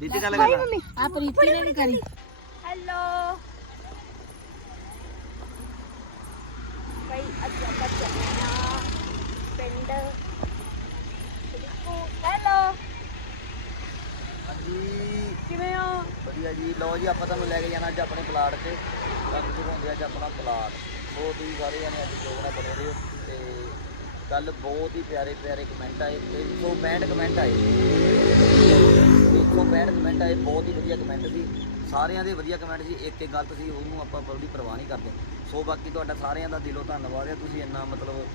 ਦੀਦੀ ਗੱਲ ਕਰਨਾ ਆ ਪ੍ਰੀਤੀ ਨੇ ਵੀ ਕਰੀ। ਹੈਲੋ। ਕਈ ਅੱਜ ਆਪਾਂ ਚੱਲੇ ਆ ਪਿੰਡ। ਹੈਲੋ। ਹਾਂਜੀ। ਕਿਵੇਂ ਹੋ? ਵਧੀਆ ਜੀ। ਲਓ ਜੀ ਆਪਾਂ ਤੁਹਾਨੂੰ ਲੈ ਕੇ ਜਾਣਾ ਅੱਜ ਆਪਣੇ ਪਲਾਟ ਤੇ। ਤੁਹਾਨੂੰ ਦਿਖਾਉਂਦੇ ਅੱਜ ਆਪਣਾ ਪਲਾਟ ਉਹ ਤੁਸੀਂ ਸਾਰੇ ਜਣੇ ਅੱਜ ਜੋ ਨਾ ਬਣੇ ਰਹੋ ਤੇ ਕੱਲ ਬਹੁਤ ਹੀ ਪਿਆਰੇ ਪਿਆਰੇ ਕਮੈਂਟ ਆਏ 165 ਕਮੈਂਟ ਆਏ। 165 ਕਮੈਂਟ ਆਏ, ਬਹੁਤ ਹੀ ਵਧੀਆ ਕਮੈਂਟ ਸੀ। ਸਾਰਿਆਂ ਦੇ ਵਧੀਆ ਕਮੈਂਟ ਸੀ, ਇੱਕ ਇੱਕ ਗਲਤ ਸੀ ਉਹਨੂੰ ਆਪਾਂ ਬੜੀ ਪਰਵਾਹ ਨਹੀਂ ਕਰਦੇ। ਸੋ ਬਾਕੀ ਤੁਹਾਡਾ ਸਾਰਿਆਂ ਦਾ ਦਿਲੋਂ ਧੰਨਵਾਦ ਹੈ, ਤੁਸੀਂ ਇੰਨਾ ਮਤਲਬ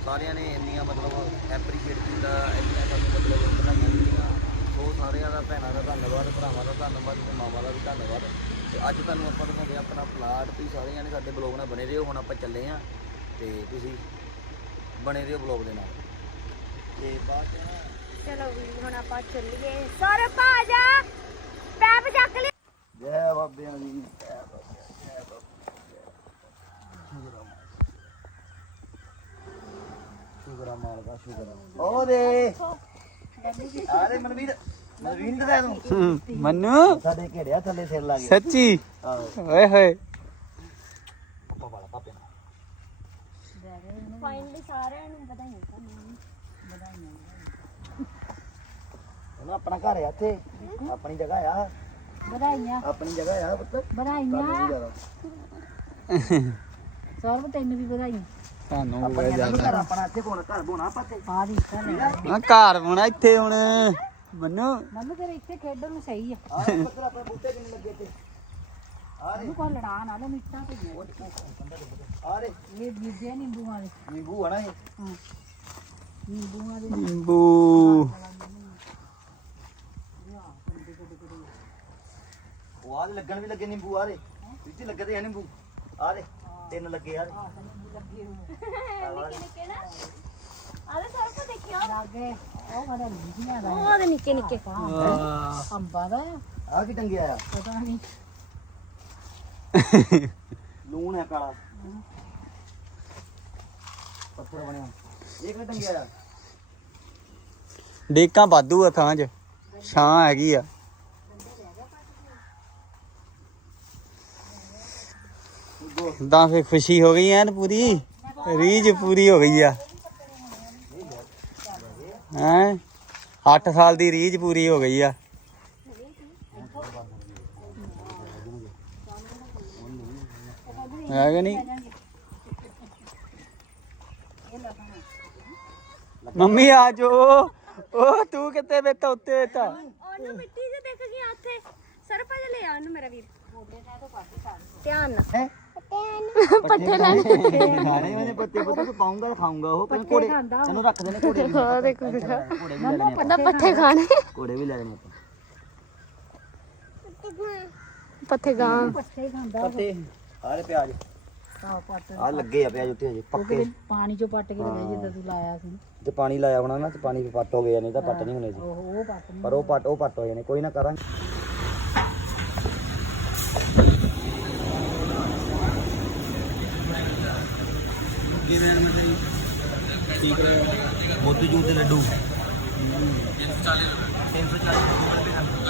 ਸਾਰਿਆਂ ਨੇ ਇੰਨੀਆਂ ਮਤਲਬ ਐਪਰੀਸ਼ੀਏਟ ਕੀਤਾ, ਇੰਨੀਆਂ ਸਾਨੂੰ ਮਤਲਬ ਵਧਾਈਆਂ ਦਿੱਤੀਆਂ। ਸੋ ਸਾਰਿਆਂ ਦਾ, ਭੈਣਾਂ ਦਾ ਧੰਨਵਾਦ, ਭਰਾਵਾਂ ਦਾ ਧੰਨਵਾਦ, ਤੇ ਮਾਵਾਂ ਦਾ ਵੀ ਧੰਨਵਾਦ। ਤੇ ਅੱਜ ਤੁਹਾਨੂੰ ਆਪਾਂ ਦਿਖਾਉਂਦੇ ਹਾਂ ਆਪਣਾ ਪਲਾਟ ਤੁਸੀਂ ਸਾਰਿਆਂ ਨੇ ਸਾਡੇ ਬਲੌਗ ਨਾਲ ਬਣੇ ਰਹੋ, ਹੁਣ ਆਪਾਂ ਚੱਲੇ ਹਾਂ। ਤੇ ਤੁਸੀਂ ਬਣੇ ਰਹੋ ਬਲੌਗ ਦੇ ਨਾਲ। ਤੇ ਬਾਅਦ ਚ ਨਾ ਚਲੋ ਵੀ ਹੁਣ ਆਪਾਂ ਚੱਲੀਏ। ਸਾਰੇ ਭਾਜਾ ਪੈਪ ਚੱਕ ਲਈ। ਜੈ ਬਾਬਿਆਂ ਦੀ ਜੈ ਬਾਬਿਆਂ ਜੈ ਸ਼ੁਕਰ ਮਾਲਕਾ ਸ਼ੁਕਰ ਆ। ਉਹਦੇ ਅਰੇ ਮਨਵੀਰ ਮਨਵੀਰ ਦਾ ਤੂੰ। ਮੰਨੂ। ਸਾਡੇ ਘੇੜਿਆ ਥੱਲੇ ਸਿਰ ਲਾ ਗਿਆ ਸੱਚੀ? ਆਹੋ। ਓਏ ਹੋਏ ਪਾਪਾ ਵਾਲਾ ਪਾਪੇ ਨਾਲ ਫਾਈਨਲੀ ਸਾਰਿਆਂ ਨੂੰ ਵਧਾਈਆਂ ਉਹਨਾਂ ਆਪਣਾ ਘਰ ਆ ਇੱਥੇ ਆਪਣੀ ਜਗ੍ਹਾ ਆ। ਵਧਾਈਆਂ। ਆਪਣੀ ਜਗ੍ਹਾ ਆ ਪੁੱਤ। ਵਧਾਈਆਂ। ਸਰਬ ਤੈਨੂੰ ਵੀ ਵਧਾਈਆਂ। ਤੁਹਾਨੂੰ ਆਪਣੀ ਘਰ ਆਪਣਾ ਇੱਥੇ ਕੋਣ ਘਰ ਬੋਣਾ ਆਪਾਂ ਤੇ ਆ ਦੀ ਕਹਨੇ ਆ? ਘਰ ਬਣਾ ਇੱਥੇ ਹੁਣ। ਮੰਨੂ? ਮੰਨੂ ਤੇਰੇ ਇੱਥੇ ਖੇਡਣ ਨੂੰ ਸਹੀ ਆ। ਆਹ ਪੁੱਤਰ ਆਪਣੇ ਬੂਟੇ ਕਿੰਨੇ ਲੱਗੇ ਤੇ ਆਹ ਲੱਗਣ ਵੀ ਲੱਗੇ ਨਿੰਬੂ ਆਰੇ। ਇੱਥੇ ਲੱਗੇ ਤੇ ਆ ਨਿੰਬੂ। ਆਰੇ ਤਿੰਨ ਲੱਗੇ ਆਰੇ। ਨਿੱਕੇ ਨਿੱਕੇ ਨਾ। ਆਲੇ ਸਾਰੇ ਕੋ ਦੇਖਿਓ ਲਾਗੇ ਉਹ ਮੜਾ ਲੀਜੀਆਂ ਦਾ। ਉਹਦੇ ਨਿੱਕੇ ਨਿੱਕੇ। ਅੰਬਾਂ ਦਾ। ਆ, ਆ ਕੀ ਟੰਗਿਆ ਆ। ਪਤਾ ਨਹੀਂ ਲੂਣ ਹੈ ਕਾਲਾ। ਪੱਥਰ ਬਣਿਆ। ਇਹ ਕਿਵੇਂ ਟੰਗਿਆ ਆ? ਡੇਕਾਂ ਵਾਧੂ ਆ ਥਾਂ 'ਚ। ਛਾਂ ਹੈਗੀ ਆ। ਤਾਂ ਫੇ ਖੁਸ਼ੀ ਹੋ ਗਈ ਐਨ ਪੂਰੀ। ਰੀਝ ਪੂਰੀ ਹੋ ਗਈ ਆ। ਹੈਂ? 8 ਸਾਲ ਦੀ ਰੀਝ ਪੂਰੀ ਹੋ ਗਈ ਆ। ਹੈ ਕਿ ਨਹੀਂ? ਮੰਮੀ ਆ ਜੋ ਉਹ ਤੂੰ ਕਿੱਥੇ ਬੈਠਾ ਉੱਤੇ ਬੈਠਾ? ਉਹਨੂੰ ਮਿੱਟੀ 'ਚ ਦਿਖ ਗਿਆ ਉੱਥੇ। ਸਰਪਾ ਜਿਹਾ ਲੈ ਆ ਉਹਨੂੰ ਮੇਰਾ ਵੀਰ। ਧਿਆਨ ਨਾਲ। ਹੈ? ਪੱਠੇ ਲੈਣੇ। ਖਾਣੇ ਮੈਨੇ ਪੱਤੇ ਪੱਤੇ ਤੋਂ ਪਾਉਂਗਾ ਤਾਂ ਖਾਊਂਗਾ। ਉਹ ਪਰ ਘੋੜੇ ਤੈਨੂੰ ਰੱਖ ਦੇਣੇ ਘੋੜੇ ਵੀ। ਹਾਂ ਦੇਖੋ ਲੈਣੇ ਆਪਾਂ। ਉਹਦਾ ਪੱਠੇ ਖਾਣੇ। ਘੋੜੇ ਵੀ ਲੈ ਲੈਣੇ ਆਪਾਂ। ਪੱਠੇ ਗਾਂ। ਪੱਠੇ ਖਾਂਦਾ ਪੱਤੇ ਆਲੇ ਪਿਆਜ ਆ ਪੱਟ ਆ ਲੱਗੇ ਆ ਪਿਆਜ ਉੱਤੇ ਹਜੇ ਪੱਕੇ ਪਾਣੀ ਚੋਂ ਪੱਟ ਕੇ ਲਗਾਈ ਜਿੱਦਾਂ ਤੂੰ ਲਾਇਆ ਸੀ ਤੇ ਪਾਣੀ ਲਾਇਆ ਹੋਣਾ ਨਾ ਤੇ ਪਾਣੀ ਵੀ ਪੱਟ ਹੋ ਗਿਆ ਨਹੀਂ ਤਾਂ ਪੱਟ ਨਹੀਂ ਹੋਣੇ ਸੀ ਉਹ ਉਹ ਪੱਟ ਪਰ ਉਹ ਪੱਟ ਉਹ ਪੱਟ ਹੋ ਜਾਣੇ ਕੋਈ ਨਾ ਕਰਾਂਗੇ ਕਿਵੇਂ ਮੈਂ ਤੇਰੀ ਠੀਕ ਹੈ ਮੋਤੀ ਜੂਰ ਦੇ ਲੱਡੂ 340 340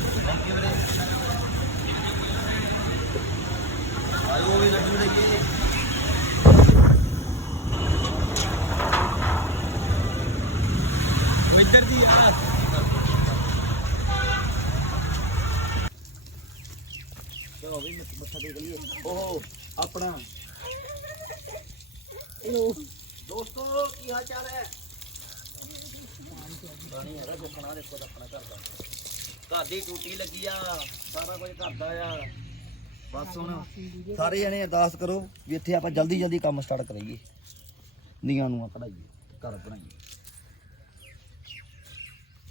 ਆਇਓ ਵੀ ਲੱਡੂ ਲਈਏ ਮਿੱਤਰ ਦੀ ਆ ਚਲੋ ਵੀ ਮੱਥਾ ਟੇਕ ਲਈਏ ਓਹ ਆਪਣਾ ਦੋਸਤੋ ਕੀ ਹਾਲ ਚਾਲ ਹੈ ਪਾਣੀ ਹੈਗਾ ਜੋਖਣਾ ਦੇਖੋ ਤਾਂ ਆਪਣਾ ਘਰ ਦੀ ਟੂਟੀ ਲੱਗੀ ਆ ਸਾਰਾ ਕੁਝ ਘਰ ਦਾ ਆ। ਬਸ ਹੁਣ ਸਾਰੇ ਜਣੇ ਅਰਦਾਸ ਕਰੋ ਵੀ ਇੱਥੇ ਆਪਾਂ ਜਲਦੀ ਜਲਦੀ ਕੰਮ ਸਟਾਰਟ ਕਰਾਈਏ। ਨੀਆਂ ਨੂੰ ਕਢਾਈਏ ਘਰ ਬਣਾਈਏ।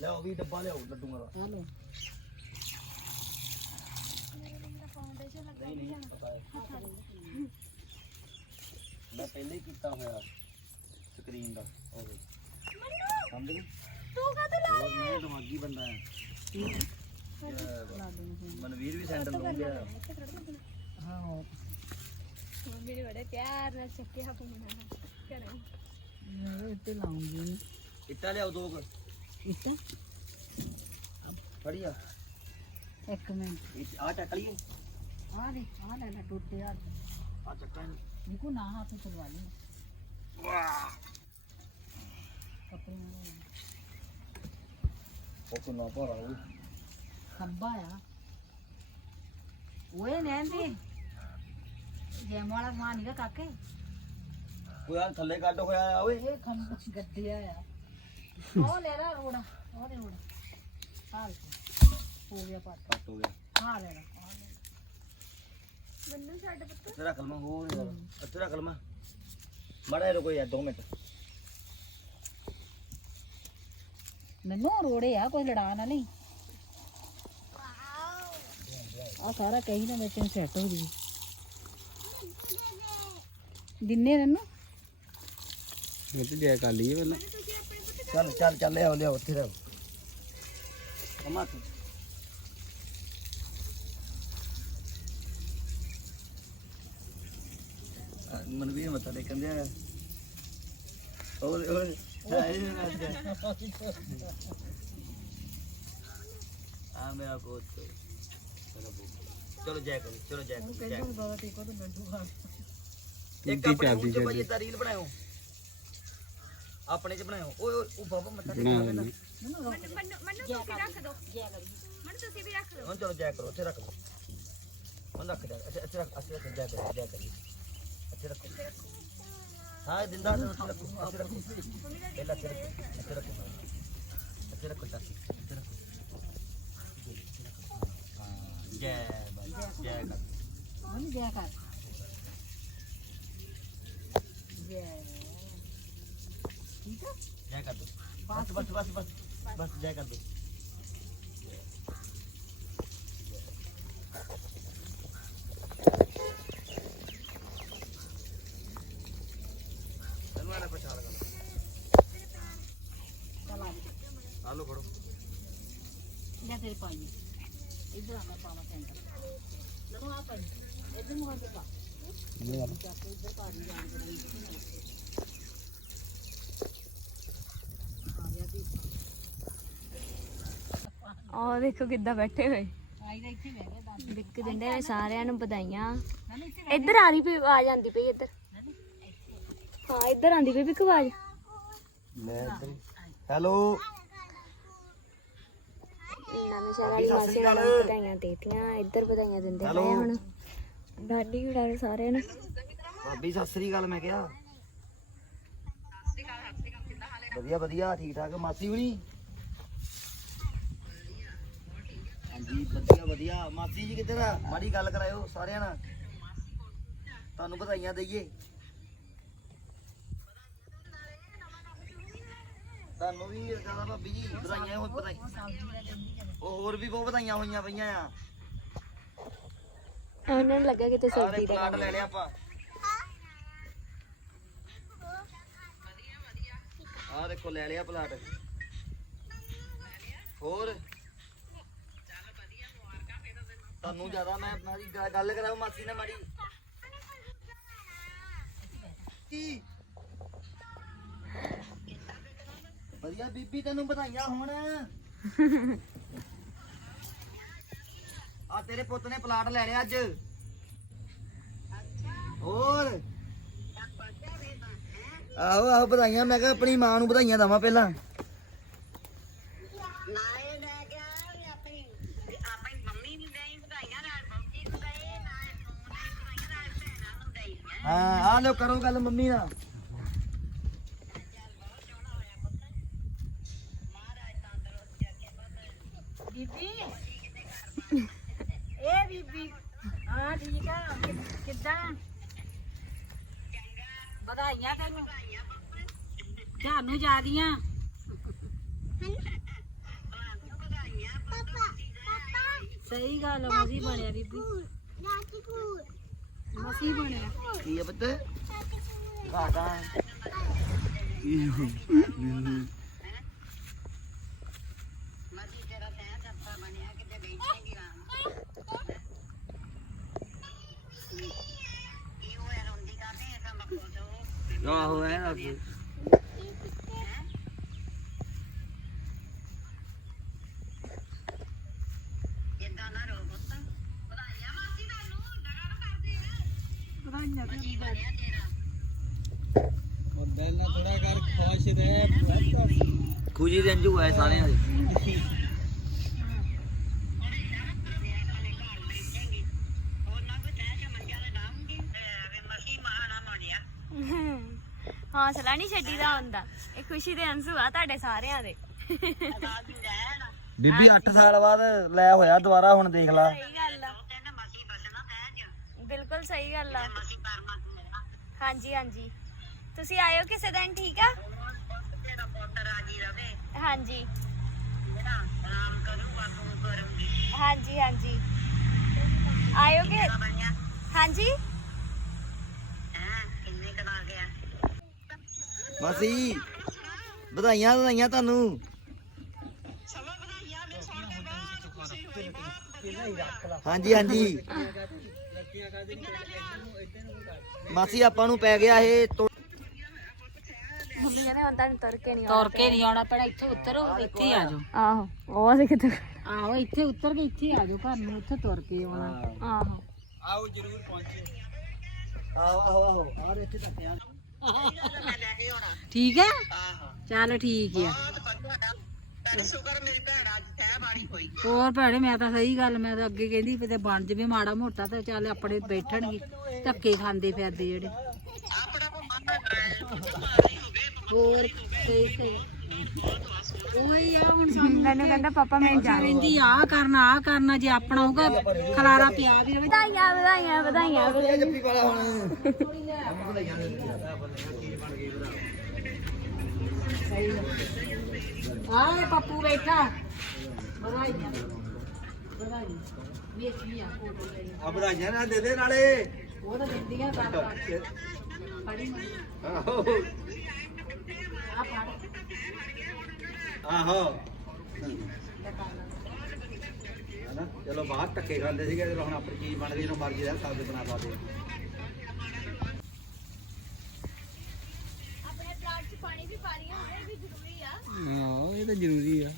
ਲਿਆਓ ਵੀ ਡੱਬਾ ਲਿਆਓ ਲੱਡੂਆਂ ਦਾ। ਹਲੋ ਮੈਂ ਪਹਿਲੇ ਹੀ ਕੀਤਾ ਹੋਇਆ ਸਕਰੀਨ ਦਾ। ਉਹ। ਸਮਝ ਗਈ ਤੂੰ ਕਾਹਤੋਂ ਲਾ ਹੋਰ ਮੈਂ ਦਿਮਾਗੀ ਬੰਦਾ ਹੈ। ਮਨਵੀਰ ਵੀ ਸੈਂਡਲ ਲਾਉਂ ਗਿਆ ਹਾਂ ਮੰਮੀ ਨੇ ਬੜੇ ਪਿਆਰ ਨਾਲ ਚੱਕਿਆ ਪੁੰਨਾ ਕਰਾਂ ਮੈਂ ਇੱਥੇ ਲਾਉਂਗੀ ਇੱਟਾ ਲਿਆਓ ਦੋ ਕੁ। ਇੱਥੇ ਫੜੀ ਆ ਇੱਕ ਮਿੰਟ ਆ ਚੱਕ ਲਈਏ ਆ ਦੇ ਆ ਲੈ ਲੈ ਟੁੱਟੇ ਆ ਆ ਚੱਕਾਂ ਦੇਖੋ ਨਾ ਹੱਥ ਚਲਵਾ ਲਈ ਵਾਹ ਕੱਪੜੇ ਨਾਲ ਉਹ ਕਿੰਨਾ ਭਾਰਾ ਉਹ ਖੰਬਾ ਆ। ਓਏ ਨੈਂਦੀ ਜੇ ਮਾਲਾ ਮਾਨ ਨਹੀਂ ਕਾਕੇ। ਕੋਈ ਆ ਥੱਲੇ ਕੱਢ ਹੋਇਆ ਆ ਓਏ। ਇਹ ਖੰਬਾ ਗੱਡਿਆ ਆ। ਉਹ ਲੈ ਲੈ ਰੋੜਾ ਉਹ ਦੇ ਰੋੜਾ। ਹਾਲ ਹੋ ਗਿਆ ਪੱਟ ਕੱਟ ਹੋ ਗਿਆ। ਆ ਲੈ ਲੈ। ਮੈਨੂੰ ਛੱਡ ਪੁੱਤ। ਇੱਥੇ ਰੱਖ ਲਵਾਂ ਹੋਰ ਯਾਰ ਇੱਥੇ ਰੱਖ ਲਵਾਂ। ਮੜਾ ਰੁਕੋ ਯਾਰ 2 ਮਿੰਟ। ਮੈਨੂੰ ਰੋੜੇ ਆ ਕੋਈ ਲੜਾ ਨਾ ਨਹੀਂ ਆ ਸਾਰਾ ਕਹੀ ਨਾ ਵਿੱਚ ਸੈੱਟ ਹੋ ਜੀ ਦਿਨੇ ਤੈਨੂੰ? ਇਹ ਤੇ ਜੈ ਕਰ ਲਈਏ ਪਹਿਲਾਂ। ਚੱਲ ਚੱਲ ਚੱਲ ਲਿਆਓ ਲਿਆਓ ਉੱਥੇ ਰਹੋ ਤੂੰ। ਮਨਵੀਰ ਮੱਥਾ ਟੇਕਣ ਦਿਆ ਓਏ ਓਏ ਆ ਮੇਰਾ ਪੁੱਤ ਚਲੋ ਜੈ ਕਰੀ ਚਲੋ ਜੈ ਕਰੀ ਜੈ ਕਰੀ। ਬਾਬਾ ਟੇਕੋ ਤੇ ਲੱਡੂ ਖਾ ਇੱਕ ਇੱਡੀ ਆਪਣੇ ਚੱਲਦੀ ਉੱਚ ਭਾਈ ਏਦਾਂ ਰੀਲ ਬਣਾਇਓ। ਆਪਣੇ ਚ ਬਣਾਇਓ। ਓਏ ਓਏ ਉਹ ਬਾਬਾ ਮੱਥਾ ਟੇਕਣਾ। ਪੈਂਦਾ ਮੈਨੂੰ ਮੈਨੂੰ ਮੈਨੂੰ ਤੁਸੀਂ ਰੱਖ ਦਿਓ। ਮੈਨੂੰ ਤੁਸੀਂ ਵੀ ਰੱਖ ਦਿਓ। ਹੁਣ ਚਲੋ ਜੈ ਕਰੋ ਇੱਥੇ ਰੱਖ ਲਓ ਹੁਣ ਰੱਖ ਜਾ ਅੱਛਾ ਇੱਥੇ ਰੱਖ ਅੱਛਾ ਰੱਖ ਜੈ ਕਰੋ ਜੈ ਕਰੀ। ਇੱਥੇ ਰੱਖੋ। ਹਾਂ ਦਿੰਦਾ ਇੱਥੇ ਰੱਖੋ ਇੱਥੇ ਰੱਖੋ। ਪਹਿਲਾਂ ਇੱਥੇ ਰੱਖੋ। ਇੱਥੇ ਰੱਖੋ ਇੱਥੇ ਰੱਖੋ ਚਾਚੀ ਇੱਥੇ ਰੱਖੋ। ਹਾਂ ਜੈ ਬਾਈ ਜੈ ਕਰ ਮੈਨੂੰ ਜੈ ਕਰ ਜੈ ਠੀਕ ਆ ਜੈ ਕਰ ਦੋ ਬਸ ਬਸ ਬਸ ਬਸ ਬਸ ਜੈ ਕਰ ਦੋ ਤੈਨੂੰ ਆਣਾ ਪਛਾਣ ਕਰ ਚਲ ਆ ਆ ਲੋ ਫੜੋ ਲੈ ਤੇਰੇ ਪਾਈ ਇਧਰ ਆ ਮੈਂ ਪਾਵਾਂ ਸੈਂਟਰ ਜਦੋਂ ਆ ਪਾਈ ਇਧਰ ਨੂੰ ਹਟ ਜਾ ਚੱਕ ਇਧਰ ਪਾ ਦੀ ਜਾਣ ਦੇ ਆ ਗਿਆ ਦੀ ਆਹ ਦੇਖੋ ਕਿੱਦਾਂ ਬੈਠੇ ਹੋਏ। ਆਈ ਦਾ ਇੱਥੇ ਬਹਿ ਗਿਆ ਦੰਦ ਵਿਕ ਦਿੰਦੇ ਨੇ ਸਾਰਿਆਂ ਨੂੰ ਵਧਾਈਆਂ। ਨਾ ਨਾ ਇੱਧਰ ਆ ਰਹੀ ਪਈ ਆਵਾਜ਼ ਆਂਦੀ ਪਈ ਇੱਧਰ। ਹਾਂ ਇੱਧਰ ਆਂਦੀ ਪਈ ਵਿਕ ਆਵਾਜ਼। ਲੈ ਇੱਧਰ ਹੈਲੋ। ਨਵੇਂ ਸਾਲ ਵਾਲੀ ਨੂੰ ਵਧਾਈਆਂ ਦੇਤੀਆਂ ਇੱਧਰ ਵਧਾਈਆਂ ਦਿੰਦੇ ਪਏ ਆ ਹੁਣ। ਦਾਦੀ ਘੜਾ ਸਾਰਿਆਂ ਨੂੰ। ਭਾਬੀ ਸਤਿ ਸ੍ਰੀ ਅਕਾਲ ਮੈਂ ਕਿਹਾ। ਵਧੀਆ ਵਧੀਆ ਠੀਕ ਠਾਕ। ਮਾਸੀ ਹੁਣੀ? ਹਾਂਜੀ ਵਧੀਆ ਵਧੀਆ। ਮਾਸੀ ਜੀ ਕਿੱਧਰ ਆ? ਮਾੜੀ ਗੱਲ ਕਰਾਇਓ ਸਾਰਿਆਂ ਨਾਲ। ਤੁਹਾਨੂੰ ਵਧਾਈਆਂ ਦਈਏ। ਤੁਹਾਨੂੰ ਵੀ ਜ਼ਿਆਦਾ ਭਾਬੀ ਜੀ ਵਧਾਈਆਂ ਹੋ ਵਧਾਈ। ਉਹ ਹੋਰ ਵੀ ਬਹੁਤ ਵਧਾਈਆਂ ਹੋਈਆਂ ਪਈਆਂ ਆ। ਉਹਨਾਂ ਨੂੰ ਲੱਗਾ ਕਿਤੇ ਸਾਰੇ ਸਬਜ਼ੀ ਦਾ ਪਲਾਟ ਲੈ ਲਿਆ ਆਪਾਂ। ਆ ਦੇਖੋ ਲੈ ਲਿਆ ਪਲਾਟ। ਹੋਰ? ਤੁਹਾਨੂੰ ਜ਼ਿਆਦਾ ਮੈਂ ਮਾਰੀ ਗ- ਗੱਲ ਕਰਾਂ, ਮਾਸੀ ਨਾਲ ਮਾੜੀ। ਕੀ? ਵਧੀਆ ਬੀਬੀ, ਤੈਨੂੰ ਵਧਾਈਆਂ ਹੋਣ। ਆ ਤੇਰੇ ਪੁੱਤ ਨੇ ਪਲਾਟ ਲੈ ਲਿਆ ਅੱਜ। ਹੋਰ? ਆਹੋ ਆਹੋ, ਵਧਾਈਆਂ। ਮੈਂ ਕਿਹਾ ਆਪਣੀ ਮਾਂ ਨੂੰ ਵਧਾਈਆਂ ਦਵਾਂ ਪਹਿਲਾਂ ਹਾਂ ਆ ਲੋ ਕਰੋ ਗੱਲ ਮੰਮੀ ਨਾਲ। ਬੀਬੀ। ਇਹ ਬੀਬੀ। ਹਾਂ ਠੀਕ ਆ। ਕਿ- ਕਿੱਦਾਂ? ਵਧਾਈਆਂ ਤੈਨੂੰ। ਤੁਹਾਨੂੰ ਜਿਆਦੀਆਂ। ਸਹੀ ਗੱਲ ਆ, ਮਸੀਂ ਬਣਿਆ ਬੀਬੀ। ਮਸੀਂ ਬਣਿਆ। ਕੀ ਆ ਪੁੱਤ? ਘਾਟਾ ਆਹੋ ਐ ਦੱਸ ਉਹ ਦਿਲ ਨਾਲ ਥੋੜਾ ਖੁਸ਼ੀ ਦੇ ਅੰਜੂ ਆਏ ਸਾਰਿਆਂ ਦੇ। ਹੌਸਲਾ ਨਹੀਂ ਛੱਡੀਦਾ ਹੁੰਦਾ। ਇਹ ਖੁਸ਼ੀ ਦੇ ਅੰਸੂ ਆ ਤੁਹਾਡੇ ਸਾਰਿਆਂ ਦੇ। ਬੀਬੀ 8 ਸਾਲ ਬਾਅਦ ਲੈ ਹੋਇਆ ਦੁਬਾਰਾ ਹੁਣ ਦੇਖ ਲਾ। ਸਹੀ ਗੱਲ ਆ। ਬਿਲਕੁਲ ਸਹੀ ਗੱਲ ਆ। ਹਾਂਜੀ ਹਾਂਜੀ। ਤੁਸੀਂ ਆਇਓ ਕਿਸੇ ਦਿਨ ਠੀਕ ਆ? ਹਾਂਜੀ। ਹਾਂਜੀ ਹਾਂਜੀ। ਆਇਓ ਕਿ ਹਾਂਜੀ ਮਾਸੀ ਵਧਾਈਆਂ ਵਧਾਈਆਂ ਤੁਹਾਨੂੰ। ਹਾਂਜੀ ਹਾਂਜੀ। ਮਾਸੀ ਆਪਾਂ ਨੂੰ ਪੈ ਗਿਆ ਇਹ ਮੰਮੀ ਕਹਿੰਦੇ ਹੁਣ ਤੁਹਾਨੂੰ ਤੁਰ ਕੇ ਨਹੀਂ ਤੁਰ ਕੇ ਨਹੀਂ ਆਉਣਾ ਪੈਣਾ ਇੱਥੇ ਉਤਰੋ ਇੱਥੇ ਹੀ ਆ ਜਾਓ ਆਹੋ ਉਹ ਅਸੀਂ ਕਿਤੇ ਆਹੋ ਇੱਥੇ ਉਤਰ ਕੇ ਇੱਥੇ ਆ ਜਾਓ ਘਰ ਨੂੰ ਉੱਥੇ ਤੁਰ ਕੇ ਆਉਣਾ। ਆਹੋ। ਆਓ ਜਰੂਰ ਪਹੁੰਚਿਓ ਆਹੋ ਆਹੋ ਆਹੋ। ਆ ਇੱਥੇ ਤੱਕ ਆ ਠੀਕ ਹੈ ਚੱਲ ਠੀਕ ਆ। ਹੋਰ ਭੈਣੇ ਮੈਂ ਤਾਂ ਸਹੀ ਗੱਲ ਮੈਂ ਤਾਂ ਅੱਗੇ ਕਹਿੰਦੀ ਵੀ ਤੇ ਬਣ ਜਵੇ ਮਾੜਾ ਮੋਟਾ ਤੇ ਚੱਲ ਆਪਣੇ ਬੈਠਣਗੇ ਧੱਕੇ ਖਾਂਦੇ ਫਿਰਦੇ ਜਿਹੜੇ। ਹੋਰ ਸਹੀ ਸਹੀ। ਉਹੀ ਆ ਹੁਣ ਸਾਨੂੰ ਮੈਨੂੰ ਕਹਿੰਦਾ ਪਾਪਾ ਮੈਂ ਜਾਣਾ। ਕਹਿੰਦੀ ਆ ਕਰਨਾ ਆ ਕਰਨਾ ਜੇ ਆਪਣਾ ਹੋਊਗਾ ਖਲਾਰਾ ਪਿਆ ਵੀ ਰਵੇ ਵਧਾਈਆਂ ਵਧਾਈਆਂ ਵਧਾਈਆਂ। ਜੱਫੀ ਵਾਲਾ ਹੁਣ? ਆਏ ਪੱਪੂ ਬੈਠਾ। ਵਧਾਈਆਂ। ਵਧਾਈਆਂ। ਵੇਖੀਆਂ ਫੋਟੋ ਤੇਰੀ ਆ ਵਧਾਈਆਂ ਨਾ ਦੇ ਦੇ ਨਾਲੇ। ਉਹ ਤਾਂ ਦਿੰਦੀਆਂ ਕਰ ਕਰ ਫੜੀ ਆਹੋ। ਆਹੋ। ਹਨਾ? ਚਲੋ ਬਾਹਰ ਧੱਕੇ ਖਾਂਦੇ ਸੀਗੇ ਚਲੋ ਹੁਣ ਆਪਣੀ ਚੀਜ਼ ਬਣ ਗਈ ਜਦੋਂ ਮਰਜ਼ੀ ਦਾ ਸਬਜ਼ੀ ਬਣਾ ਸਕਦੇ ਆਪਣੇ ਪਲਾਟ 'ਚ ਪਾਣੀ ਵੀ ਪਾ ਰਹੀਆਂ ਹੋਣੇ ਵੀ ਜ਼ਰੂਰੀ ਆ। ਹਾਂ ਇਹ ਤਾਂ ਜ਼ਰੂਰੀ ਆ।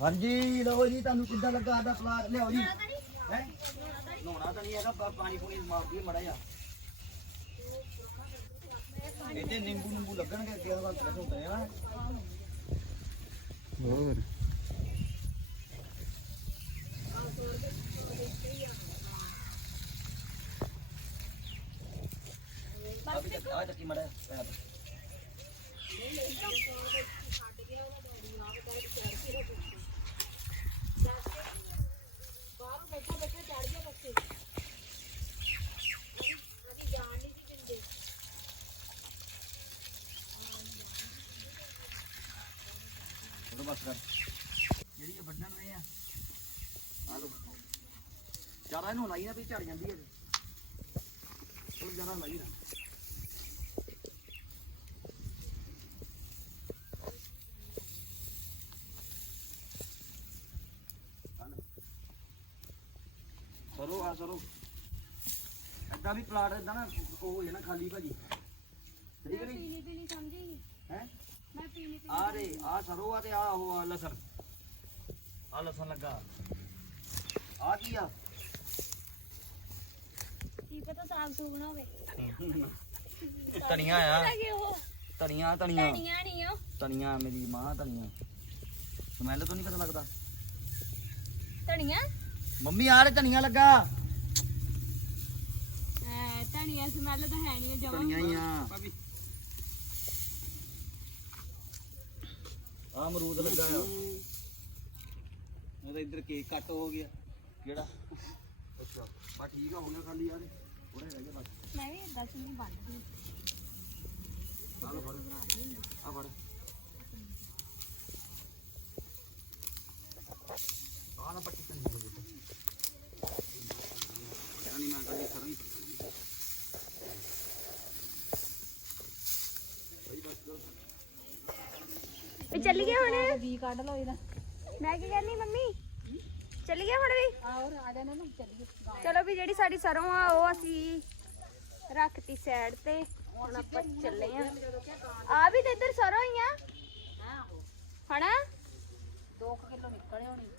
ਹਾਂਜੀ ਲਓ ਜੀ ਤੁਹਾਨੂੰ ਕਿੱਦਾਂ ਲੱਗਾ ਸਾਡਾ ਪਲਾਟ? ਲਿਆਓ ਜੀ। ਹੈ? ਨਹਾਉਣਾ ਤਾਂ ਨਹੀਂ ਹੈਗਾ ਪਾਣੀ ਪੂਣੀ ਮਾਰਦੀ ਮੜਾ ਜਾ ਇੱਥੇ ਨਿੰਬੂ ਨਿੰਬੂ ਲੱਗਣਗੇ ਅੱਗੇ ਦਾ ਤੁਹਾਨੂੰ ਹੁੰਦੇ ਆ। ਹੋਰ। ਆ ਆ ਚੱਕੀ ਮੜਾ ਬਸ ਕਰ। ਜਿਹੜੀ ਇਹ ਵੱਢਣ ਦੇ ਆ। ਆ ਲੋ ਜ਼ਿਆਦਾ ਇਹਨੂੰ ਲਾਈ ਨਾ ਵੀ ਝੜ ਜਾਂਦੀ ਹੈ। ਉਹ ਜ਼ਿਆਦਾ ਲਾਈ ਨਾ। ਸਰੋ ਆ, ਸਰੋ। ਏਦਾਂ ਵੀ ਪਲਾਟ ਏਦਾਂ ਨਾ ਉਹ ਹੋ ਜਾਣਾ ਖਾਲੀ ਭਾਜੀ ਠੀਕ ਨਹੀਂ ਪੀਲੀ ਪੀਲੀ ਸਮਝੀ ਹੈ ਮੈਂ ਪੀਲੀ ਆ ਰੇ ਆ ਸਰੋ ਆ ਤੇ ਆ ਉਹ ਆ ਲਸਣ। ਆ ਲਸਣ ਲੱਗਾ। ਆ ਕੀ ਆ? ਕੀ ਪਤਾ ਸਾਗ ਸੂਗ ਨਾ ਹੋਵੇ। ਧਨੀਆ ਆ। ਲੱਗੇ ਉਹ? ਧਨੀਆ ਧਨੀਆ। ਧਨੀਆ ਨਹੀਂ ਉਹ। ਧਨੀਆ ਮੇਰੀ ਮਾਂ ਧਨੀਆ। ਸਮੈਲ ਤੋਂ ਨਹੀਂ ਪਤਾ ਲੱਗਦਾ। ਧਨੀਆ? ਮੰਮੀ ਆ ਰੇ ਧਨੀਆ ਲੱਗਾ। ਐ ਧਨੀਆ ਸਮੈਲ ਤਾਂ ਹੈ ਨਹੀਂ ਜਮਾ। ਧਨੀਆ ਹੀ ਆ। ਆ ਅਮਰੂਦ ਲੱਗਾ ਆ। ਉਹਦਾ ਇੱਧਰ ਕੇਕ ਕੱਟ ਹੋ ਗਿਆ। ਕਿਹੜਾ? ਅੱਛਾ ਬਾ ਠੀਕ ਆ ਹੋ ਗਿਆ ਖਾਲੀ ਯਾਰ। ਥੋੜੇ ਰਹਿ ਗਏ ਬਸ। ਮੈਂ ਵੀ ਇਦਾਂ ਸੁਣੀ ਬੰਦ ਗਈ ਆ ਲਓ ਫੜ। ਆ ਫੜ। ਆ ਨਾ ਪੱਟੀ ਧਨੀਆ ਚੱਲੀਏ ਹੁਣ? ਵੀ ਕੱਢ ਲਓ ਇਹਦਾ। ਮੈਂ ਕੀ ਕਹਿੰਦੀ ਮੰਮੀ? ਚੱਲੀਏ ਹੁਣ ਵੀ? ਆਓ ਆ ਜਾਣਾ ਨਾ ਚੱਲੀਏ ਚਲੋ ਵੀ ਜਿਹੜੀ ਸਾਡੀ ਸਰੋਂ ਆ ਉਹ ਅਸੀਂ ਰੱਖਤੀ ਸਾਈਡ ਤੇ। ਹੁਣ ਆਪਾਂ ਚੱਲੇ ਆ। ਆ ਵੀ ਤੇ ਇੱਧਰ ਸਰੋਂ ਹੀ ਆ। ਹਣਾ 2 ਕਿਲੋ ਨਿਕਲੇ ਹੋਣੀ।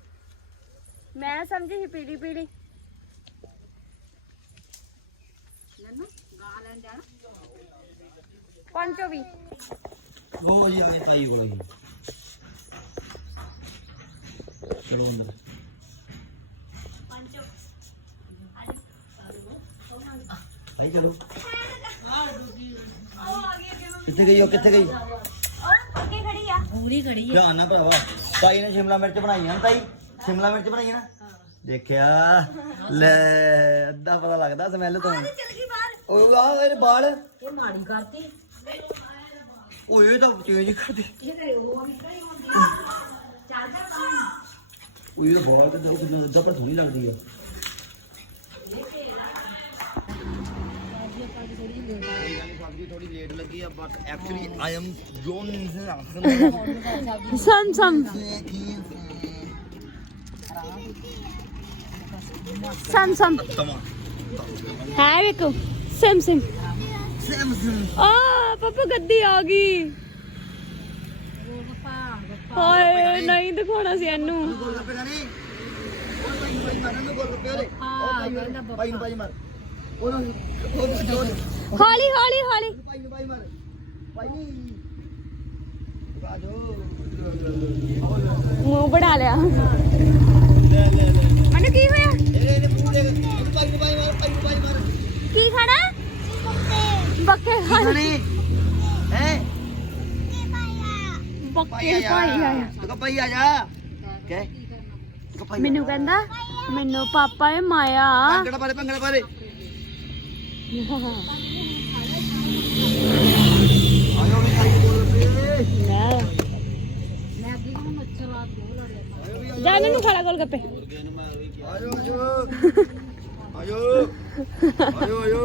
ਮੈਂ ਸਮਝੀ ਸੀ ਪੀੜੀ ਪੀੜੀ ਨੰਨੂ ਗਾ ਲੈਣ ਜਾਣਾ? ਪੰਜੋ ਵੀ ਉਹ ਜੀ ਆਏ ਤਾਈ ਕੋਲ ਚਲੋ। ਅੰਦਰ ਆਈ ਚਲੋ ਕਿੱਥੇ ਗਈ ਉਹ? ਕਿੱਥੇ ਗਈ? ਅੱਗੇ ਖੜੀ ਆ। ਪੂਰੀ ਖੜੀ ਧਿਆਨ ਨਾਲ ਭਰਾਵਾ। ਤਾਈ ਨੇ ਸ਼ਿਮਲਾ ਮਿਰਚ ਬਣਾਈਆਂ ਨਾ ਤਾਈ ਸ਼ਿਮਲਾ ਮਿਰਚ ਬਣਾਈਆਂ ਨਾ? ਦੇਖਿਆ। ਲੈ ਅੱਧਾ ਪਤਾ ਲੱਗਦਾ ਸਮੈਲ ਤੋਂ। ਚੱਲ ਗਈ ਬਾਹਰ। ਉਹ ਆ ਇਹਦੇ ਵਾਲ ਇਹ ਮਾੜੀ ਕਰਤੀ। ਉਹ ਇਹ ਤਾਂ ਚੇਂਜ ਕਰਦੀ ਉਹ ਇਹ ਬਾਲ ਤੇ ਦੇਖੋ ਕਿੰਨਾ ਅੱਧਾ ਪਰ ਸੋਹਣੀ ਲੱਗਦੀ ਆ ਸਬਜ਼ੀ ਥੋੜੀ ਲੇਟ ਲੱਗੀ ਆ but actually I am John ਸਮ ਸਮ ਸਮ ਸਮ ਤਮਾ ਹੈ ਵੇਖੋ ਸਮ ਸਮ ਸੈਮ ਸੈਮ ਆ ਪਾਪਾ ਗੱਦੀ ਆ ਗਈ ਹਾਏ ਨਹੀਂ। ਦਿਖਾਉਣਾ ਸੀ ਇਹਨੂੰ। ਗੋਲ ਗੱਪੇ ਖਾਣੇ ਉਹ ਭਾਈ ਭਾਈ ਮਾਰਨ ਨੂੰ ਗੋਲ ਗੱਪੇ ਵਾਲੇ ਉਹ ਭਾਈ ਨੂੰ ਭਾਈ ਮਾਰ ਉਹਨਾਂ ਉਹ ਜੋਰ ਹੌਲੀ ਹੌਲੀ ਹੌਲੀ। ਭਾਈ ਨੂੰ ਭਾਈ ਮਾਰ। ਭਾਈ ਮੂੰਹ ਬਣਾ ਲਿਆ। ਮੈਨੂੰ ਕੀ ਹੋਇਆ? ਨੇ ਨੂੰ ਨੂੰ ਕੀ ਖਾਣਾ? ਬੱਕੇ ਖਾਣੇ? ਬੱਕੇ ਭਾਈ ਆਇਆ ਤੂੰ ਭਾਈ ਆ ਜਾ। ਕਹਿ। ਮੈਨੂੰ ਕਹਿੰਦਾ ਮੈਨੂੰ ਪਾਪਾ ਇਹ ਮਾਇਆ। ਭੰਗੜਾ ਪਾਰੇ ਭੰਗੜਾ ਪਾਰੇ ਆਜੋ ਵੀ ਖਾਈ ਗੋਲ ਗੱਪੇ ਮੈਂ ਅੱਗੇ ਨੂੰ ਮੱਛਰ ਰਾਤ ਬਹੁਤ ਲੜਿਆ ਜਾ ਇਹਨੂੰ ਖਾ ਲਾ ਗੋਲ ਗੱਪੇ। ਆਜੋ। ਆਜੋ ਆਜੋ। ਆਜੋ ਆਜੋ।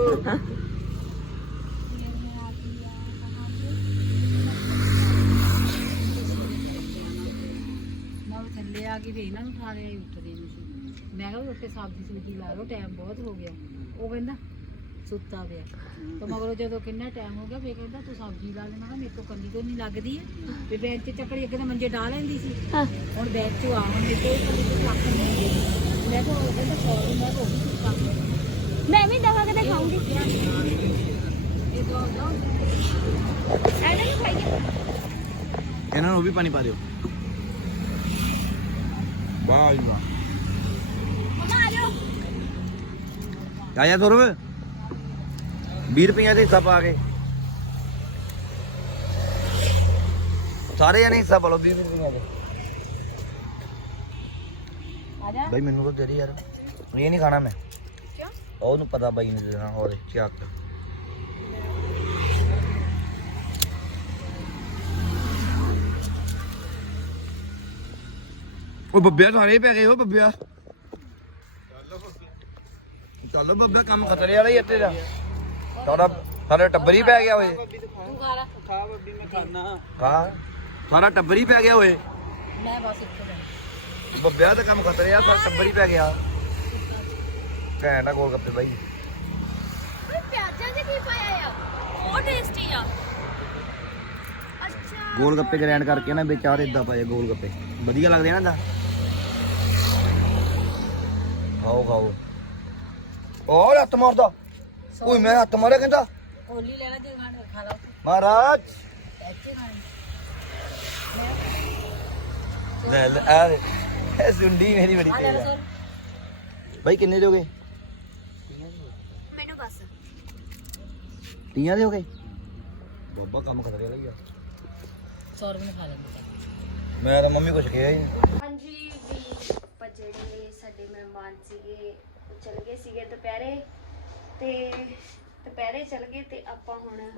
ਗਈ ਵੀ ਇਹਨਾਂ ਨੂੰ ਠਾ ਲਿਆ ਹੀ ਉੱਠਦੇ ਨਹੀਂ ਸੀ। ਮੈਂ ਕਿਹਾ ਵੀ ਉੱਤੇ ਸਬਜ਼ੀ ਸੁਬਜ਼ੀ ਲਾ ਲਓ ਟਾਈਮ ਬਹੁਤ ਹੋ ਗਿਆ। ਉਹ ਕਹਿੰਦਾ ਸੁੱਤਾ ਪਿਆ। ਤੇ ਮਗਰੋਂ ਜਦੋਂ ਕਿੰਨਾ ਟਾਈਮ ਹੋ ਗਿਆ ਫੇਰ ਕਹਿੰਦਾ ਤੂੰ ਸਬਜ਼ੀ ਲਾ ਲੈਣਾ ਮੇਰੇ ਤੋਂ ਕੱਲੀ ਤੋਂ ਨਹੀਂ ਲੱਗਦੀ ਹੈ। ਵੀ ਬੈਂਚ ਤੇ ਚੱਕੜੀ ਅੱਗੇ ਤਾਂ ਮੰਜੇ ਢਾ ਲੈਂਦੀ ਸੀ। ਹਾਂ। ਹੁਣ ਬੈਗ ਚੋਂ ਆ ਹੁਣ ਮੇਰੇ ਕੋਈ ਕੱਲੀ ਤੋਂ ਲੱਕ ਨਹੀਂ ਗਈ ਮੈਂ ਕਿਹਾ ਉਹ ਕਹਿੰਦਾ ਸੌਰੀ ਮੈਂ ਕਿਹਾ ਉਹ ਵੀ ਨਹੀਂ ਮੈਂ ਵੀ ਦਵਾ ਕਦੇ ਖਾਉਂਗੀ ਇਹ ਦੋ ਦੋ। ਇਹਨਾਂ ਨੂੰ ਖਾਈਏ। ਇਹਨਾਂ ਨੂੰ ਵੀ ਪਾਣੀ ਪਾ ਦਿਓ। ਵਾਹ ਜੀ ਵਾਹ ਮਮਾ ਆ ਜਾਓ ਆਇਆ ਸੁਰਵ? 20 ਰੁਪਈਆ ਦੇ ਹਿੱਸਾ ਪਾ ਕੇ। ਸਾਰੇ ਜਣੇ ਹਿੱਸਾ ਪਾ ਲਓ 20 ਰੁਪਈਆ ਦੇ। ਆ ਜਾ ਬਾਈ ਮੈਨੂੰ ਤਾਂ ਦੇ ਦੇ ਯਾਰ। ਇਹ ਨਹੀਂ ਖਾਣਾ ਮੈਂ। ਕਿਉਂ? ਉਹਨੂੰ ਪਤਾ ਬਾਈ ਨੇ ਦੇਣਾ ਹੋਰ ਚੱਕ ਉਹ ਬੱਬਿਆ ਸਾਰੇ ਪੈ ਗਏ ਉਹ ਬੱਬਿਆ। ਚੱਲ ਬੱਬਿਆ ਕੰਮ ਖਤਰੇ ਵਾਲਾ ਹੀ ਇੱਥੇ ਦਾ ਸਾਡਾ ਸਾਡਾ ਟੱਬਰ ਹੀ ਪੈ ਗਿਆ ਓਏ। ਤੂੰ ਖਾ ਲਾ ਹਾਂ ਸਾਰਾ ਟੱਬਰ ਹੀ ਪੈ ਗਿਆ ਓਏ। ਮੈਂ ਬਸ ਇੱਥੇ ਬੈਠ ਬੱਬਿਆ ਦਾ ਕੰਮ ਖਤਰੇ ਆ ਸਾਰਾ ਟੱਬਰ ਹੀ ਪੈ ਗਿਆ। ਘੈਂਟ ਆ ਗੋਲ ਗੱਪੇ ਬਾਈ। ਓਏ ਪਿਆਜ਼ਾਂ 'ਚ ਕੀ ਪਾਇਆ ਆ ਉਹ ਟੇਸਟੀ ਆ ਅੱਛਾ। ਗੋਲ ਗੱਪੇ ਗ੍ਰੈਂਡ ਕਰਕੇ ਨਾ ਵਿੱਚ ਆਰ ਇਦਾਂ ਪਾਏ ਗੋਲ ਗੱਪੇ। ਵਧੀਆ ਲੱਗਦੇ ਆ ਨਾ ਦਾ ਖਾਓ। ਖਾਓ ਉਹ ਹੱਥ ਮਾਰਦਾ। ਓਏ ਮੈਂ ਹੱਥ ਮਾਰਿਆ ਕਹਿੰਦਾ। ਕੋਲੀ ਲੈਣਾ ਜੇ ਖਾਣਾ ਖਾ ਲਾ ਮਹਾਰਾਜ। ਖਾਣੀ ਲੈ ਲੈ ਆ। ਇਹ ਸੁੰਡੀ ਮੇਰੀ ਬੜੀ ਤੇਜ਼ ਆ। ਬਾਈ ਕਿੰਨੇ ਦੇ ਹੋ ਗਏ ਮੈਨੂੰ ਬਸ ਤੀਆਂ ਦੇ ਹੋ ਗਏ ਬਾਬਾ ਕੰਮ ਖਤਰੇ ਵਾਲਾ ਹੀ ਆ। ਸੌ ਰੁਪਏ ਨੂੰ ਖਾ ਲੈਂਦੇ। ਮੈਂ ਤਾਂ ਮੰਮੀ ਕੁਛ ਕਿਹਾ ਹੀ ਨਹੀਂ ਹਾਂਜੀ ਵੀ ਜਿਹੜੇ ਸਾਡੇ ਮਹਿਮਾਨ ਸੀਗੇ, ਉਹ ਚਲ ਗਏ ਸੀਗੇ ਦੁਪਹਿਰੇ। ਤੇ ਦੁਪਹਿਰੇ ਚਲ ਗਏ ਤੇ ਆਪਾਂ ਹੁਣ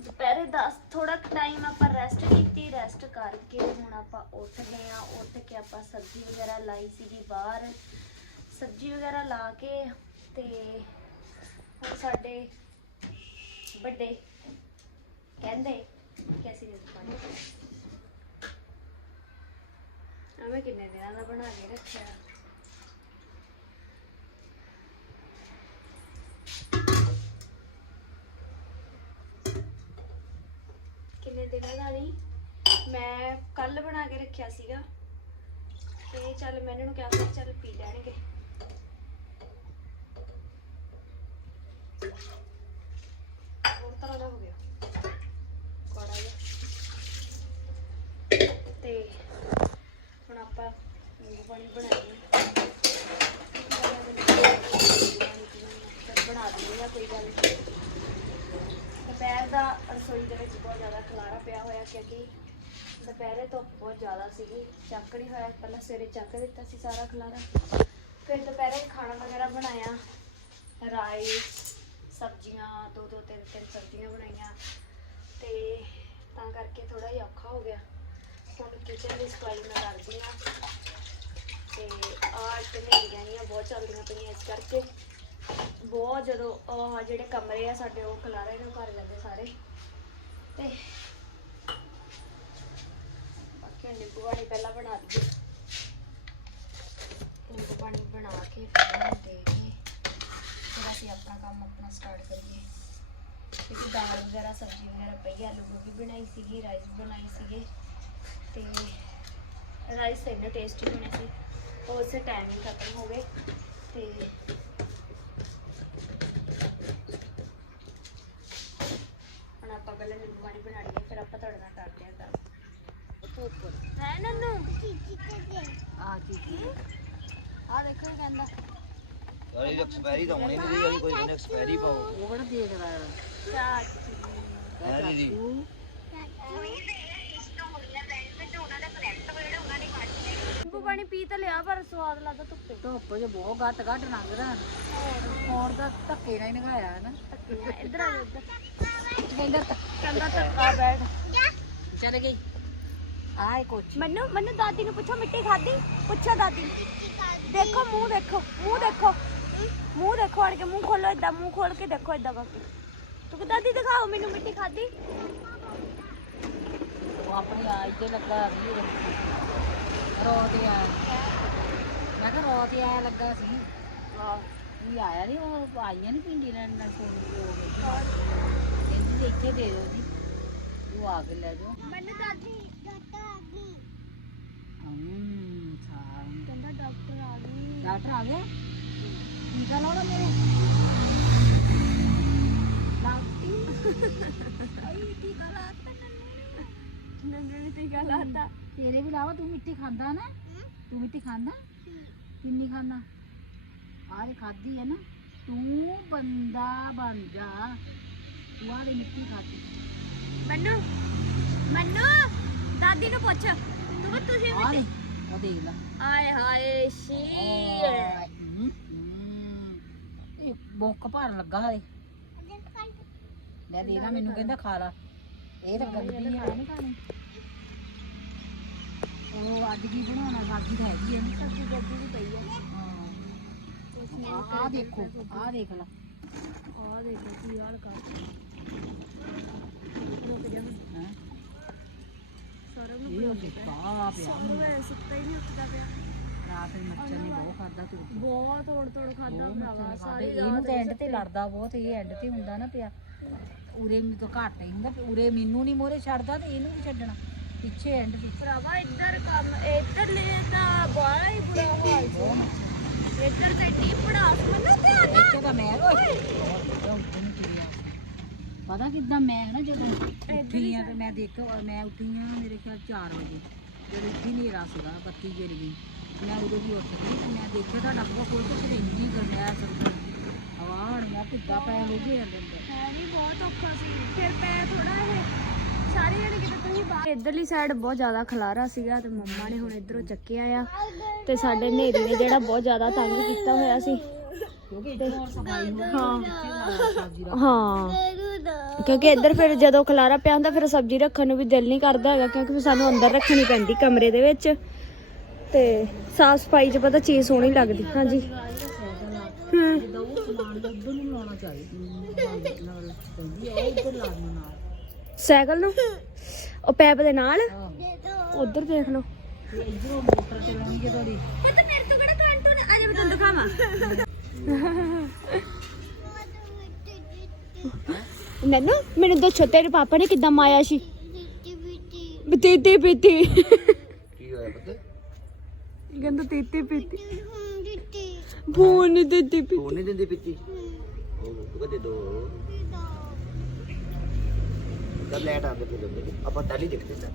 ਦੁਪਹਿਰੇ 10 ਥੋੜਾ ਟਾਈਮ ਆਪਾਂ ਰੈਸਟ ਕੀਤੀ। ਰੈਸਟ ਕਰਕੇ ਹੁਣ ਆਪਾਂ ਉੱਠ ਗਏ ਆ ਉੱਠ ਕੇ ਆਪਾਂ ਸਬਜ਼ੀ ਵਗੈਰਾ ਲਾਈ ਸੀਗੀ ਬਾਹਰ। ਸਬਜ਼ੀ ਵਗੈਰਾ ਲਾ ਕੇ ਤੇ ਹੁਣ ਸਾਡੇ ਵੱਡੇ ਕਹਿੰਦੇ ਕਿ ਅਸੀਂ ਪਾਣੀ ਮੈਂ ਕਿੰਨੇ ਦਿਨਾਂ ਦਾ ਬਣਾ ਕੇ ਰੱਖਿਆ। ਕਿੰਨੇ ਦਿਨਾਂ ਦਾ ਨਹੀਂ, ਮੈਂ ਕੱਲ ਬਣਾ ਕੇ ਰੱਖਿਆ ਸੀਗਾ। ਤੇ ਚੱਲ ਮੈਂ ਇਹਨਾਂ ਨੂੰ ਕਿਹਾ ਫਿਰ ਚੱਲ ਪੀ ਲੈਣਗੇ। ਹੋਰ ਤਰ੍ਹਾਂ ਦਾ ਹੋ ਗਿਆ ਕੌੜਾ ਜਿਹਾ ਤੇ ਹੁਣ ਆਪਾਂ ਨਿੰਬੂ ਪਾਣੀ ਬਣਾਈਏ ਬਣਾ ਦਿੰਦੇ ਆ ਕੋਈ ਗੱਲ ਨਹੀਂ ਦੁਪਹਿਰ ਦਾ ਰਸੋਈ ਦੇ ਵਿੱਚ ਬਹੁਤ ਜ਼ਿਆਦਾ ਖਲਾਰਾ ਪਿਆ ਹੋਇਆ ਕਿਉਂਕਿ ਦੁਪਹਿਰੇ ਧੁੱਪ ਬਹੁਤ ਜ਼ਿਆਦਾ ਸੀਗੀ, ਚੱਕ ਨਹੀਂ ਹੋਇਆ, ਪਹਿਲਾਂ ਸਵੇਰੇ ਚੱਕ ਦਿੱਤਾ ਸੀ ਸਾਰਾ ਖਲਾਰਾ। ਫਿਰ ਦੁਪਹਿਰੇ ਖਾਣਾ ਵਗੈਰਾ ਬਣਾਇਆ, ਰਾਈਸ, ਸਬਜ਼ੀਆਂ ਦੋ ਦੋ ਤਿੰਨ ਤਿੰਨ ਸਬਜ਼ੀਆਂ ਬਣਾਈਆਂ। ਤੇ ਤਾਂ ਕਰਕੇ ਥੋੜਾ ਜਿਹਾ ਔਖਾ ਹੋ ਗਿਆ। ਹੁਣ ਕਿਚਨ ਦੀ ਸਫ਼ਾਈ ਮੈਂ ਕਰਦੀ ਆ ਤੇ ਆਹ ਤੇ ਮੇਰੀਆਂ ਬਹੁਤ ਚੱਲਦੀਆਂ ਪਈਆਂ ਇਸ ਕਰਕੇ। ਬਹੁਤ ਜਦੋਂ ਆਹ ਜਿਹੜੇ ਕਮਰੇ ਆ ਸਾਡੇ, ਉਹ ਖਲਾਰੇ ਨੂੰ ਭਰ ਜਾਂਦੇ ਸਾਰੇ। ਤੇ ਬਾਕੀ ਹੁਣ ਨਿੰਬੂ ਪਾਣੀ ਪਹਿਲਾਂ ਬਣਾ ਦਈਏ। ਨਿੰਬੂ ਪਾਣੀ ਬਣਾ ਕੇ ਫਿਰ ਦੇ ਕੇ ਫਿਰ ਅਸੀਂ ਆਪਣਾ ਕੰਮ ਆਪਣਾ ਸਟਾਰਟ ਕਰੀਏ। ਕਿਉਂਕਿ ਦਾਲ ਵਗੈਰਾ, ਸਬਜ਼ੀ ਵਗੈਰਾ ਪਈ ਆਲੂ ਗੋਭੀ ਬਣਾਈ ਸੀਗੀ ਰਾਈਸ ਬਣਾਈ ਸੀਗੇ। ਤੇ ਰਾਈਸ ਇੰਨੇ ਟੇਸਟੀ ਬਣੇ ਸੀ। ਉਸੇ ਟਾਈਮ ਹੀ ਖਤਮ ਹੋ ਗਏ ਤੇ ਹੁਣ ਆਪਾਂ ਪਹਿਲਾਂ ਨਿੰਬੂ ਪਾਣੀ ਬਣਾ ਲਈਏ ਫਿਰ ਆਪਾਂ ਤੁਹਾਡੇ ਨਾਲ ਕਰਦੇ ਹਾਂ ਗੱਲ। ਹੈ ਨੰਨੂ? ਆ ਕੀ ਆ ਦੇਖੋ ਇਹ ਕਹਿੰਦਾ। ਯਾਰ ਇਹ ਐਕਸਪਾਇਰੀ ਤਾਂ ਹੋਣੀ ਨਹੀਂ ਯਾਰ ਕੋਈ ਕਹਿੰਦੇ ਐਕਸਪਾਇਰੀ ਪਾਓ ਉਹ ਬੜਾ ਦੇਖਦਾ ਚਾਚੀ। ਹੈ ਦੀਦੀ। ਨਿੰਬੂ ਪਾਣੀ ਪੀ ਤਾਂ ਲਿਆ ਪਰ ਸਵਾਦ ਲੱਗਦਾ ਧੁੱਪੇ। ਧੁੱਪ 'ਚ ਬਹੁਤ ਘੱਟ ਘੱਟ ਲੰਘਦਾ। ਹੋਰ ਤਾਂ ਧੱਕੇ ਨਾਲ ਹੀ ਨਗਾਇਆ ਹੈ ਨਾ। ਇੱਧਰ ਆ ਜਾ ਇੱਧਰ। ਕਹਿੰਦਾ ਧੱਕਾ ਬੈਠ। ਚਲ ਗਈ। ਆਏ ਕੋਚੀ। ਮੈਨੂੰ ਮੈਨੂੰ ਦਾਦੀ ਨੂੰ ਪੁੱਛੋ ਮਿੱਟੀ ਖਾਦੀ ਪੁੱਛੋ ਦਾਦੀ ਦੇਖੋ ਮੂੰਹ ਦੇਖੋ ਮੂੰਹ ਦੇਖੋ। ਮੂੰਹ ਦੇਖੋ ਅੜ ਕੇ ਮੂੰਹ ਖੋਲੋ ਇਦਾਂ ਮੂੰਹ ਖੋਲ ਕੇ ਦੇਖੋ ਇਦਾਂ ਕਰਕੇ ਤੂੰ ਦਾਦੀ ਦਿਖਾਓ ਮੈਨੂੰ ਮਿੱਟੀ ਖਾਦੀ ਉਹ ਆਪਣੀ ਆਜ ਤੇ ਲੱਗਾ ਸੀ। ਰੋ ਤੇ ਆ ਮੈਂ ਕਿਹਾ ਰੋ ਤੇ ਆ ਲੱਗਾ ਸੀ। ਇਹ ਆਇਆ ਨਹੀਂ ਉਹ ਆਈਆਂ ਨਹੀਂ ਪਿੰਡੀ ਲੈਣ ਨਾਲ ਫੋਨ ਹੋ ਗਈ ਕਹਿੰਦੀ ਸੀ ਇੱਥੇ ਦੇ ਦਿਓ ਜੀ ਉਹ ਆ ਕੇ ਲੈ ਜਾਓ। ਮੈਨੂੰ ਦਾਦੀ ਡਾਕਟਰ ਆ ਗਈ। ਹਮ ਸਾਂ ਕਹਿੰਦਾ ਡਾਕਟਰ ਆ ਗਈ। ਡਾਕਟਰ ਆ ਗਿਆ? ਟੀਕਾ ਲਾਉਣਾ ਮੇਰੇ ਆਈ ਟੀਕਾ ਲਾਤਾ ਨੰਨੂ ਨੇ ਟੀਕਾ ਲਾਤਾ ਤੇਰੇ ਵੀ ਲਾਵਾ ਤੂੰ ਮਿੱਟੀ ਖਾਂਦਾ ਨਾ। ਤੂੰ ਮਿੱਟੀ ਖਾਂਦਾ? ਕਿੰਨੀ ਖਾਂਦਾ? ਆਹ ਖਾਦੀ ਹੈ ਨਾ ਤੂੰ ਬੰਦਾ ਬਣ ਜਾ। ਤੂੰ ਆਹ ਮਿੱਟੀ ਖਾਦੀ ਮੈਨੂੰ ਮੈਨੂੰ ਦਾਦੀ ਨੂੰ ਪੁੱਛ। ਤੂੰ ਵੀ ਤੁਸੀਂ ਆਹ ਲੈ ਉਹ ਦੇਖ ਲਾ। ਆਏ ਹਾਏ ਹਮ। ਇਹ ਬੁੱਕ ਭਰ ਲੱਗਾ ਏ। ਲੈ ਦੇ ਨਾ ਮੈਨੂੰ ਕਹਿੰਦਾ ਖਾ ਲਾ। ਇਹ ਤਾਂ ਗੰਦੀ ਆ। ਨਹੀਂ ਖਾਣੀ। ਉਹ ਅੱਜ ਕੀ ਬਣਾਉਣਾ ਬਾਕੀ ਤਾਂ ਹੈਗੀ ਆ। ਸਬਜ਼ੀ ਗੱਡੀ ਦੀ ਪਈ ਆ। ਹਾਂ। ਆ ਦੇਖੋ ਆ ਦੇਖ ਲਾ ਆ ਦੇਖੋ ਕੀ ਹਾਲ ਕਰ ਰੁਕ ਜਾ। ਹੈਂ। ਸਾਰਾ ਇਹ ਉਹ ਦਿੱਤਾ ਪਿਆ ਨੂੰ ਸੁੱਤਾ ਹੀ ਨਹੀਂ ਉੱਠਦਾ ਪਿਆ। ਰਾਤ ਨੂੰ ਮੱਛਰ ਨੇ ਬਹੁਤ ਖਾਦਾ ਤੂੰ। ਬਹੁਤ ਤੋੜ ਤੋੜ ਖਾਦਾ ਭਰਾਵਾ ਸਾਰੀ ਇਹਨੂੰ ਤਾਂ ਐਂਡ ਤੇ ਲੜਦਾ ਬਹੁਤ ਇਹ ਐਂਡ ਤੇ ਹੁੰਦਾ ਨਾ ਪਿਆ। ਉਰੇ ਮੈਨੂੰ ਤਾਂ ਘੱਟ ਹੀ ਹੁੰਦਾ। ਉਰੇ ਮੈਨੂੰ ਨਹੀਂ ਮੋਰੇ ਛੱਡਦਾ ਤੇ ਇਹਨੂੰ ਵੀ ਛੱਡਣਾ। ਪਿੱਛੇ ਐਂਡ ਤੇ। ਭਰਾਵਾ ਇੱਧਰ ਕੰਮ ਇੱਧਰ ਲੈ ਤਾਂ ਬੜਾ ਹੀ ਬੁਰਾ ਹਾਲ ਮੱਛਰ ਇੱਧਰ ਤੇ ਟੀ ਪੜਾਸ ਮੈਨੂੰ ਧਿਆਨ ਨਾਲ ਇੱਥੇ ਤਾਂ ਮੈਂ ਨਹੀਂ ਤੁਰਿਆ ਪਤਾ ਕਿਦਾਂ ਮੈਂ ਨਾ ਜਦੋਂ ਉੱਠੀ ਆ ਤੇ ਮੈਂ ਦੇਖਿਆ ਮੈਂ ਉੱਠੀ ਆ ਮੇਰੇ ਖਿਆਲ 4 ਵਜੇ। ਜਦੋਂ ਉੱਠੀ ਹਨੇਰਾ ਸੀਗਾ ਬੱਤੀ ਜਲ ਗਈ। ਮੈਂ ਉਦੋਂ ਵੀ ਉੱਠ ਗਈ ਮੈਂ ਦੇਖਿਆ ਤੁਹਾਡਾ ਬੂਹਾ ਖੋਲ ਕੇ ਫਿਰ ਇੰਨੀ ਗਰਮੈਸ਼ ਅੰਦਰ ਹਵਾ ਮੈਂ ਭੁੱਗਾ ਪੈ ਹੋ ਗਏ ਅੰਦਰ। ਹੈ ਨਹੀਂ ਬਹੁਤ ਔਖਾ ਸੀ। ਫਿਰ ਪੈਰ ਥੋੜਾ ਇਹ ਸਾਰੇ ਜਣੇ ਕਿਤੇ ਤੁਸੀਂ ਬਾਹਰ। ਇਧਰਲੀ ਸਾਈਡ ਬਹੁਤ ਜ਼ਿਆਦਾ ਖਲਾਰਾ ਸੀਗਾ ਤੇ ਮੰਮਾ ਨੇ ਹੁਣ ਇਧਰੋਂ ਚੱਕਿਆ ਆ ਤੇ ਸਾਡੇ ਨੇਰੀ ਨੇ ਜਿਹੜਾ ਬਹੁਤ ਜ਼ਿਆਦਾ ਤੰਗ ਕੀਤਾ ਹੋਇਆ ਸੀ। ਕਿਉਂਕਿ ਹੋ। ਹਾਂ ਇੱਧਰ ਫਿਰ ਜਦੋਂ ਖਲਾਰਾ ਪਿਆ ਹੁੰਦਾ ਫਿਰ ਸਬਜ਼ੀ ਰੱਖਣ ਨੂੰ ਵੀ ਦਿਲ ਨਹੀਂ ਕਰਦਾ ਹੈਗਾ ਕਿਉਂਕਿ ਫਿਰ ਸਾਨੂੰ ਅੰਦਰ ਰੱਖਣੀ ਪੈਂਦੀ ਕਮਰੇ ਦੇ ਵਿੱਚ। ਤੇ ਸਾਫ਼ ਸਫ਼ਾਈ 'ਚ ਪਤਾ ਚੀਜ਼ ਸੋਹਣੀ ਲੱਗਦੀ। ਹਾਂਜੀ। ਹੂੰ ਸਾਈਕਲ ਨੂੰ? ਉਹ ਪੈਪ ਦੇ ਨਾਲ? ਉਧਰ ਦੇਖ ਲਓ। ਇਧਰੋਂ ਮੋਟਰ ਚਲਾਉਣੀ ਜੇ ਤੁਹਾਡੀ। ਪਤਾ ਮੇਰੇ ਤੋਂ ਕਿਹੜਾ ਕਰੰਟ ਹੋਣਾ ਆ ਜਾ ਮੈਂ ਤੁਹਾਨੂੰ ਦਿਖਾਵਾਂ। ਨਨੂ ਮੈਨੂੰ ਦੱਸੋ ਤੇਰੇ ਪਾਪਾ ਨੇ ਕਿੱਦਾਂ ਮਾਇਆ ਸੀ? ਬੀਤੀ ਬੀਤੀ ਕੀ ਹੋਇਆ ਪਤਾ? ਕਹਿੰਦਾ ਤੀਤੀ ਪੀਤੀ ਫੋਨ ਦਿੱਤੀ ਪੀ ਤੂੰ ਨਹੀਂ ਦਿੰਦੀ ਪਿੱਤੀ? ਉਹ ਤੂੰ ਕਦੇ ਦੋ। ਜਦ ਲੈਟ ਆਉਂਦੇ ਫਿਰ ਆਪਾਂ ਪਹਿਲੀ ਦੇਖਦੇ ਸੀ